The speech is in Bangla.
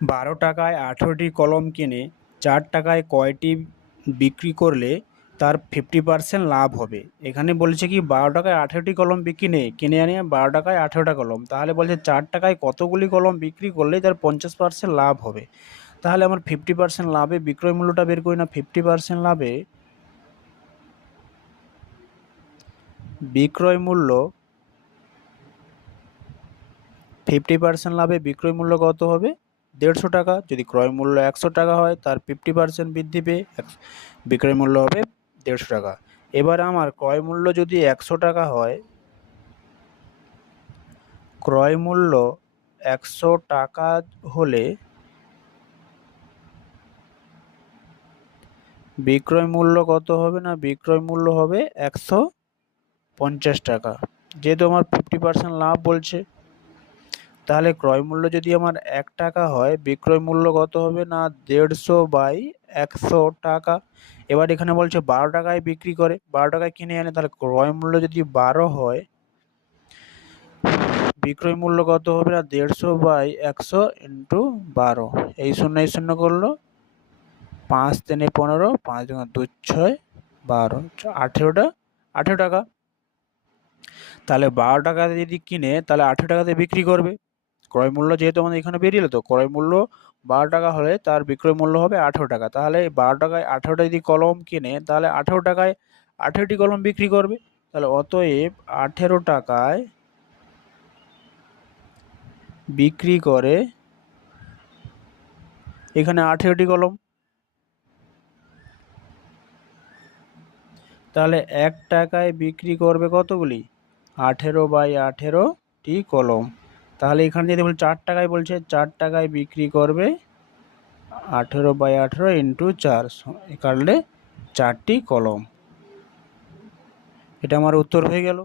12 টাকায় 18টি কলম কিনে 4 টাকায় কয়টি বিক্রি করলে তার 50% লাভ হবে। এখানে বলছে কি 12 টাকায় 18টি কলম কিনে আনে 12 টাকায় 18টা কলম, তাহলে বলছে 4 টাকায় কতগুলি কলম বিক্রি করলে তার 50% লাভ হবে। তাহলে আমার 50% লাভে বিক্রয় মূল্যটা বের করি না। 50% লাভে বিক্রয় মূল্য 50% লাভে বিক্রয় মূল্য কত হবে? 150 টাকা। যদি ক্রয় মূল্য 100 টাকা হয় তার 50% বৃদ্ধি পেয়ে বিক্রয় মূল্য হবে 150 টাকা। এবার আমার ক্রয় মূল্য যদি 100 টাকা হয়, ক্রয় মূল্য 100 টাকা হলে বিক্রয় মূল্য কত হবে? না, বিক্রয় মূল্য হবে 150 টাকা। যেহেতু আমার 50% লাভ বলছে, তাহলে ক্রয় মূল্য যদি আমার 1 টাকা হয়, বিক্রয় মূল্য কত হবে? না 150/100 টাকা। এবার এখানে বলছে 12 টাকায় বিক্রি করে, 12 টাকায় কিনে আনে, তাহলে ক্রয় মূল্য যদি 12 হয়, বিক্রয় মূল্য কত হবে? না 150/100 ইন্টু 12। এই শূন্য করলো 5 3 15, 5 2 6 12, 18 টাকা। তাহলে 12 টাকাতে যদি কিনে তাহলে 18 টাকাতে বিক্রি করবে। ক্রয় মূল্য যেহেতু আমাদের এখানে বেরিয়ে এলো, তো ক্রয় মূল্য 12 টাকা হলে তার বিক্রয় মূল্য হবে 18 টাকা। তাহলে 12 টাকায় 18টা যদি কলম কিনে তাহলে 18 টাকায় 18টি কলম বিক্রি করবে। তাহলে অতএব 18 টাকায় বিক্রি করে এখানে 18টি কলম। তাহলে 1 টাকায় বিক্রি করবে কতগুলি? 18/18টি কলম। তাহলে এখানে যদি বলি 4 টাকায়, বলছে 4 টাকায় বিক্রি করবে 18/18 ইন্টু 4 কাটলে 4টি কলম। এটা আমার উত্তর হয়ে গেল।